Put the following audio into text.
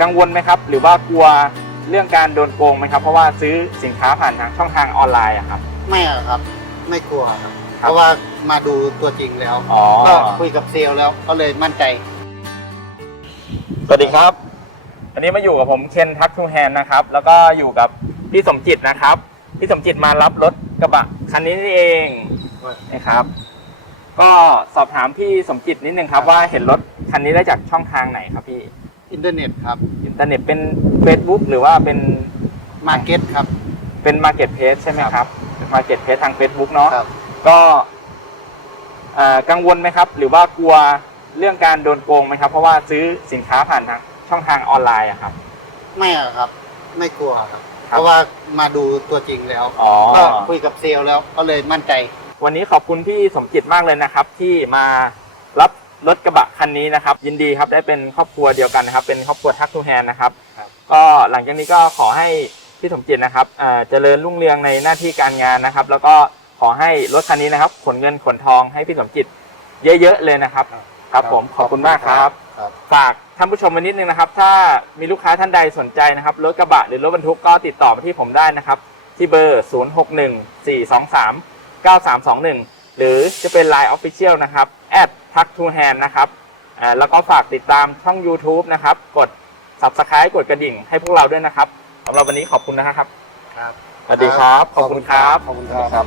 กังวลไหมครับ หรือว่ากลัวเรื่องการโดนโกงไหมครับ เพราะว่าซื้อสินค้าผ่านทางช่องทางออนไลน์อะครับ ไม่อะครับ ไม่กลัวครับคเพรับราะว่ามาดูตัวจริงแล้ว อ๋อ ก็คุยกับเซลล์แล้วก็เลยมั่นใจ สวัสดีครับ อันนี้มาอยู่กับผมเคนทักทูแฮนนะครับ แล้วก็อยู่กับพี่สมจิตนะครับ พี่สมจิตมารับรถกระบะคันนี้นี่เองนะครับ ก็สอบถามพี่สมจิตนิดนึงครับว่าเห็นรถคันนี้ได้จากช่องทางไหนครับพี่ อินเทอร์เน็ตครับอินเทอร์เน็ตเป็น Facebook หรือว่าเป็นมาร์เก็ตครับ เป็น Market p l a c e ใช่ไหมครับ Market p l a c e ทาง Facebook เนาะครับ ก็อ่ากังวลไหมครับ หรือว่ากลัวเรื่องการโดนโกงไหมครับ เพราะว่าซื้อสินค้าผ่านทางช่องทางออนไลน์อะครับ ไม่อะครับ ไม่กลัวครับครับเพราะว่ามาดูตัวจริงแล้วอ๋อก็คุยกับเซลล์แล้วก็เลยมั่นใจ วันนี้ขอบคุณพี่สมจิตมากเลยนะครับ ที่มา รับรถกระบะคันนี้นะครับ ยินดีครับได้เป็นครอบครัวเดียวกันนะครับ เป็นครอบครัวทักทูแฮนนะครับครับ ก็หลังจากนี้ก็ขอให้พี่สมจิตนะครับเอ่อเจริญรุ่งเรืองในหน้าที่การงานนะครับ แล้วก็ขอให้รถคันนี้นะครับ ขนเงินขนทองให้พี่สมจิตเยอะๆเลยนะครับ ครับผมขอบคุณมากครับ ครับ ฝากท่านผู้ชมไว้นิดนึงนะครับ ถ้ามีลูกค้าท่านใดสนใจนะครับรถกระบะหรือรถบรรทุกก็ติดต่อมาที่ผมได้นะครับ ที่เบอร์ 0614239321 หรือจะเป็น Line Official นะครับแอด ทักทูแฮนนะครับแล้วก็ฝากติดตามช่อง YouTube นะครับ กด Subscribe กดกระดิ่งให้พวกเราด้วยนะครับสำหรับวันนี้ขอบคุณนะครับครับสวัสดีครับ ขอบคุณครับ ขอบคุณครับ